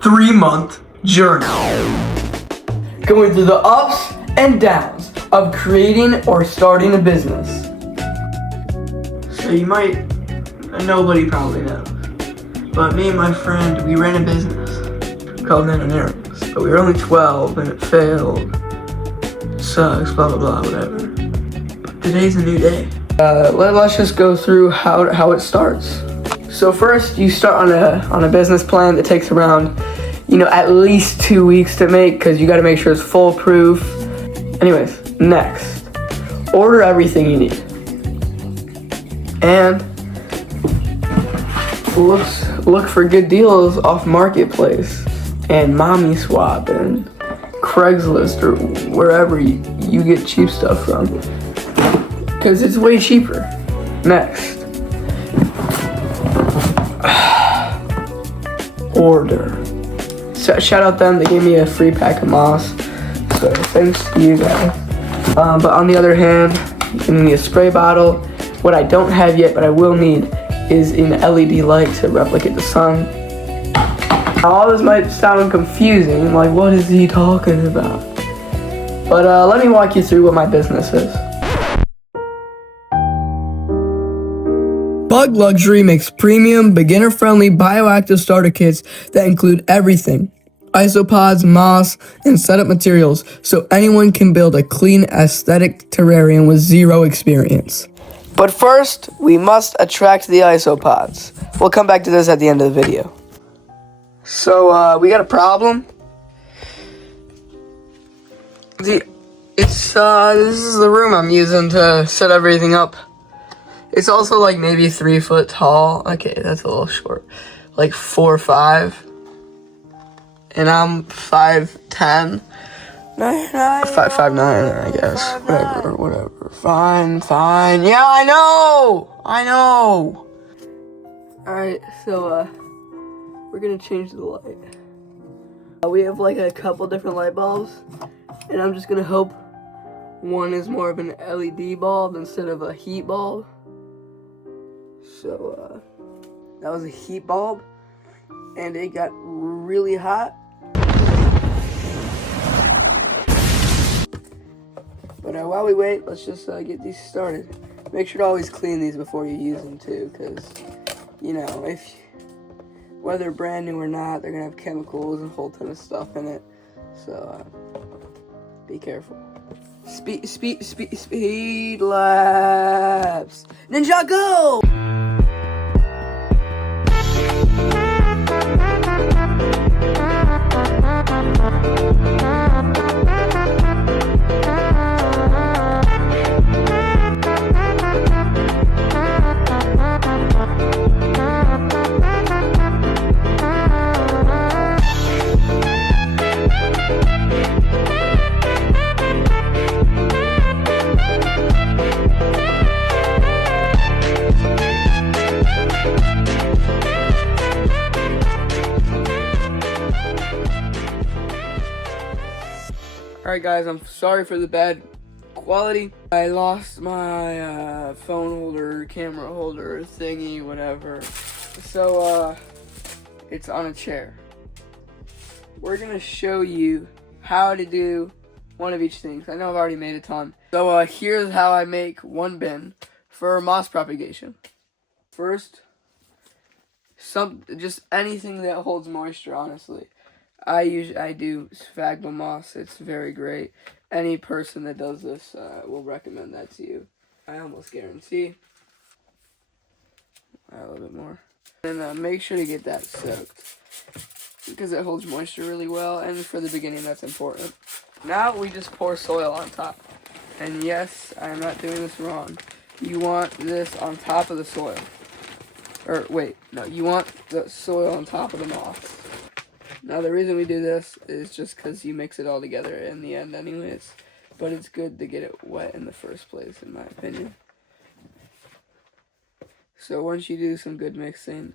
3-month journey. Going through the ups and downs of creating or starting a business. So you might, nobody probably knows, but me and my friend, we ran a business called terrariums, but we were only 12 and it failed. Sucks, blah blah blah, whatever. But today's a new day. Let's just go through how it starts. So first, you start on a business plan that takes around, at least 2 weeks to make, because you got to make sure it's foolproof. Anyways, next, order everything you need, and look for good deals off Marketplace and Mommy Swap and Craigslist or wherever you get cheap stuff from, because it's way cheaper. Next, order. So, shout out them, they gave me a free pack of moss, so thanks to you guys. But on the other hand, you can need a spray bottle. What I don't have yet, but I will need, is an LED light to replicate the sun. Now, all this might sound confusing, like what is he talking about? But let me walk you through what my business is. Bug Luxury makes premium, beginner-friendly, bioactive starter kits that include everything: isopods, moss, and setup materials, so anyone can build a clean, aesthetic terrarium with zero experience. But first, we must attract the isopods. We'll come back to this at the end of the video. So, we got a problem. This is the room I'm using to set everything up. It's also like maybe 3 foot tall. Okay, that's a little short. Like 4 or 5. And I'm 5'10". 5'9", I guess. Whatever. Fine. Yeah, I know. Alright, so, we're gonna change the light. We have like a couple different light bulbs, and I'm just gonna hope one is more of an LED bulb instead of a heat bulb. So, that was a heat bulb, and it got really hot. But while we wait, let's just get these started. Make sure to always clean these before you use them too, because, whether they're brand new or not, they're going to have chemicals and a whole ton of stuff in it. So, be careful. Speed laps. Ninja, go! Alright guys, I'm sorry for the bad quality. I lost my phone holder, camera holder, thingy, whatever. So, it's on a chair. We're gonna show you how to do one of each thing. I know I've already made a ton. So, here's how I make one bin for moss propagation. First, just anything that holds moisture, honestly. I do sphagnum moss. It's very great. Any person that does this will recommend that to you. I almost guarantee. A little bit more. And make sure to get that soaked, because it holds moisture really well, and for the beginning that's important. Now we just pour soil on top. And yes, I'm not doing this wrong. You want this on top of the soil. Or wait, no, you want the soil on top of the moss. Now the reason we do this is just because you mix it all together in the end anyways. But it's good to get it wet in the first place, in my opinion. So once you do some good mixing, it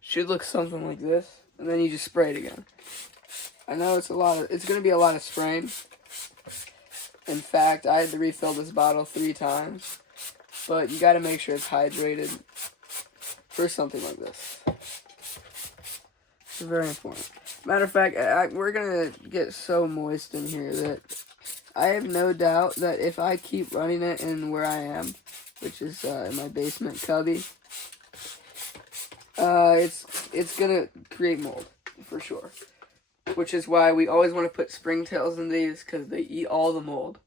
should look something like this. And then you just spray it again. I know it's going to be a lot of spraying. In fact, I had to refill this bottle 3 times. But you got to make sure it's hydrated for something like this. It's very important. Matter of fact, we're gonna get so moist in here that I have no doubt that if I keep running it in where I am, which is in my basement cubby, it's gonna create mold for sure. Which is why we always want to put springtails in these, because they eat all the mold.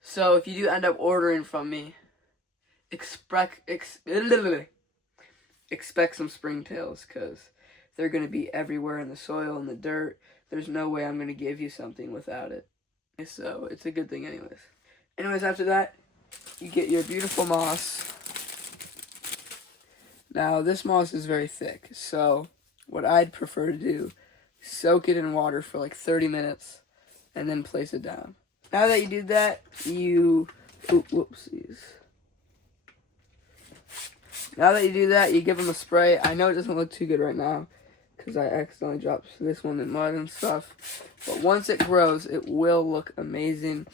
So if you do end up ordering from me, expect some springtails, because they're going to be everywhere in the soil and the dirt. There's no way I'm going to give you something without it. So it's a good thing anyways. Anyways, after that, you get your beautiful moss. Now, this moss is very thick, so what I'd prefer to do, soak it in water for like 30 minutes, and then place it down. Now that you do that, whoopsies. Now that you do that, you give them a spray. I know it doesn't look too good right now, because I accidentally dropped this one in mud and stuff. But once it grows, it will look amazing.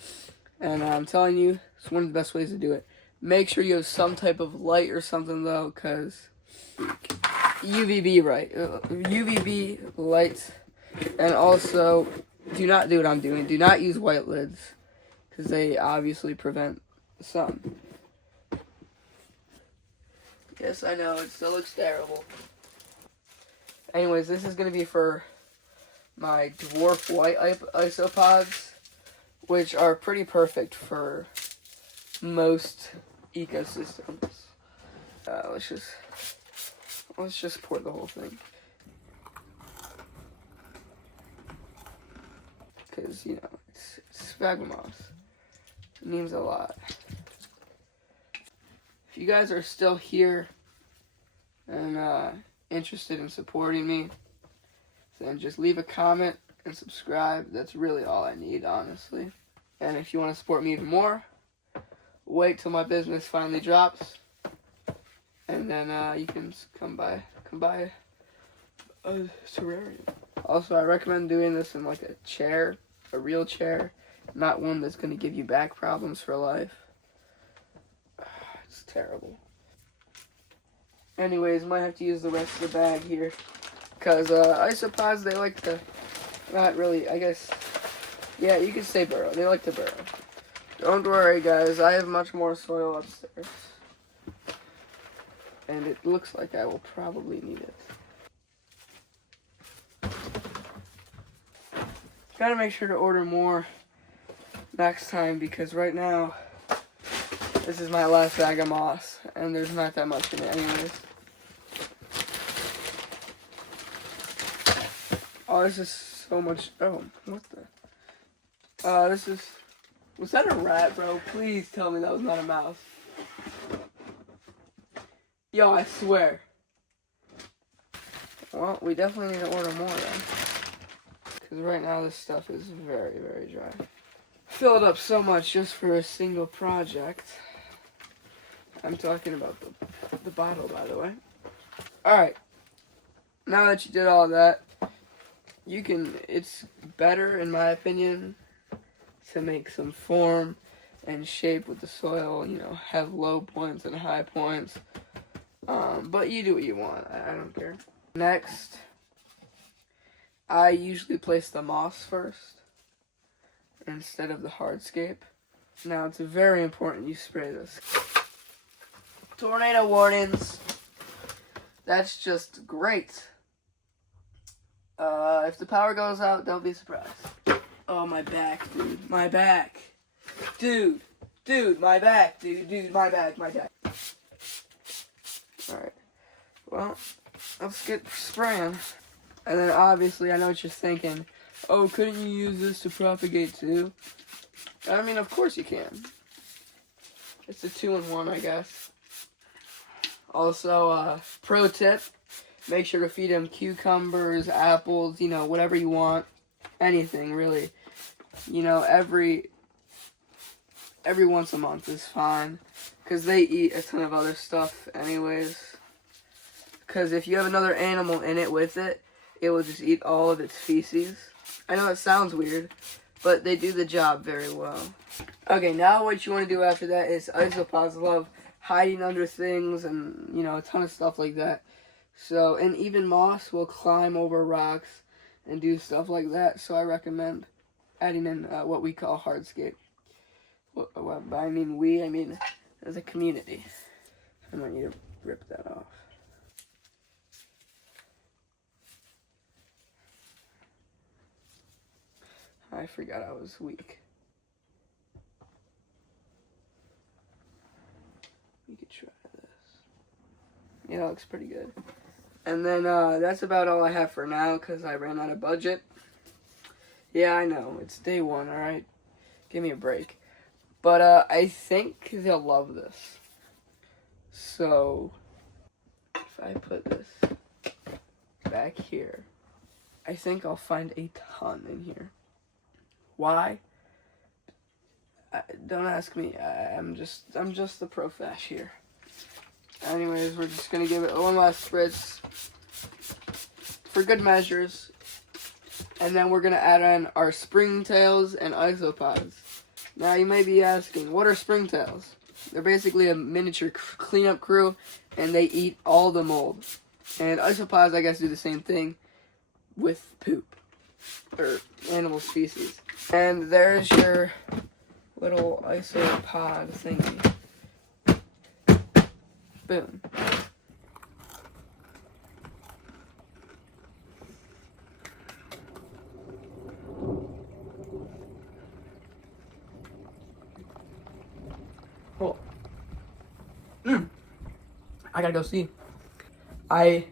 And I'm telling you, it's one of the best ways to do it. Make sure you have some type of light or something, though, because UVB lights. And also, do not do what I'm doing. Do not use white lids, because they obviously prevent the sun. Yes, I know, it still looks terrible. Anyways, this is going to be for my dwarf white isopods, which are pretty perfect for most ecosystems. Let's just pour the whole thing. Because, it's sphagnum moss. It means a lot. If you guys are still here and interested in supporting me, then just leave a comment and subscribe. That's really all I need, honestly. And if you want to support me even more, wait till my business finally drops, and then you can come by a terrarium. Also, I recommend doing this in like a chair, a real chair, not one that's going to give you back problems for life. It's terrible. Anyways, might have to use the rest of the bag here, because isopods, they like to, not really, I guess, yeah, you could say burrow. They like to burrow. Don't worry, guys, I have much more soil upstairs, and it looks like I will probably need it. Gotta make sure to order more next time, because right now, this is my last bag of moss, and there's not that much in it anyways. Oh, this is so much. Oh, what the? Was that a rat, bro? Please tell me that was not a mouse. Yo, I swear. Well, we definitely need to order more then. Because right now this stuff is very, very dry. Fill it up so much just for a single project. I'm talking about the bottle, by the way. Alright. Now that you did all that, it's better, in my opinion, to make some form and shape with the soil, have low points and high points. But you do what you want. I don't care. Next, I usually place the moss first instead of the hardscape. Now, it's very important you spray this. Tornado warnings. That's just great. If the power goes out, don't be surprised. Oh, my back, dude. My back. Dude, my back, dude, my back. Alright. Well, let's get spraying. And then obviously, I know what you're thinking. Oh, couldn't you use this to propagate too? I mean, of course you can. It's a 2-in-1, I guess. Also, pro tip, make sure to feed them cucumbers, apples, whatever you want. Anything, really. Every once a month is fine. Because they eat a ton of other stuff anyways. Because if you have another animal in it with it, it will just eat all of its feces. I know it sounds weird, but they do the job very well. Okay, now what you want to do after that is isopods love hiding under things and, a ton of stuff like that. So, and even moss will climb over rocks and do stuff like that. So I recommend adding in what we call hardscape. By I mean as a community. I want you to rip that off. I forgot I was weak. We could try this. Yeah, it looks pretty good. And then that's about all I have for now because I ran out of budget. Yeah, I know. It's day one, alright? Give me a break. But I think they'll love this. So, if I put this back here, I think I'll find a ton in here. Why? Don't ask me. I'm just the profesh here. Anyways, we're just gonna give it one last spritz for good measures, and then we're gonna add on our springtails and isopods. Now you may be asking, what are springtails? They're basically a miniature cleanup crew, and they eat all the mold. And isopods, I guess, do the same thing with poop or animal species. And there's your little isopod thingy. Boom. Cool. I gotta go see. I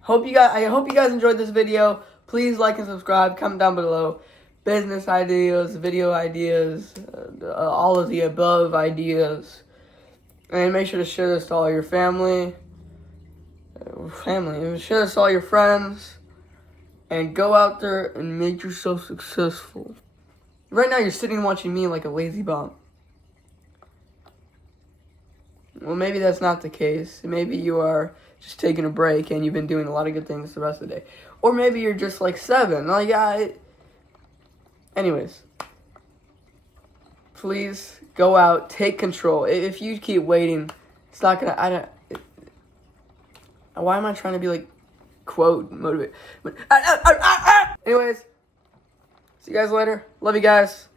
hope you guys enjoyed this video. Please like and subscribe. Comment down below. Business ideas, video ideas, all of the above ideas. And make sure to share this to all your family. Share this to all your friends. And go out there and make yourself successful. Right now you're sitting watching me like a lazy bum. Well, maybe that's not the case. Maybe you are just taking a break and you've been doing a lot of good things the rest of the day. Or maybe you're just like 7. Anyways. Please go out, take control. If you keep waiting, it's not gonna, why am I trying to be like, quote, motivate? Anyways, see you guys later. Love you guys.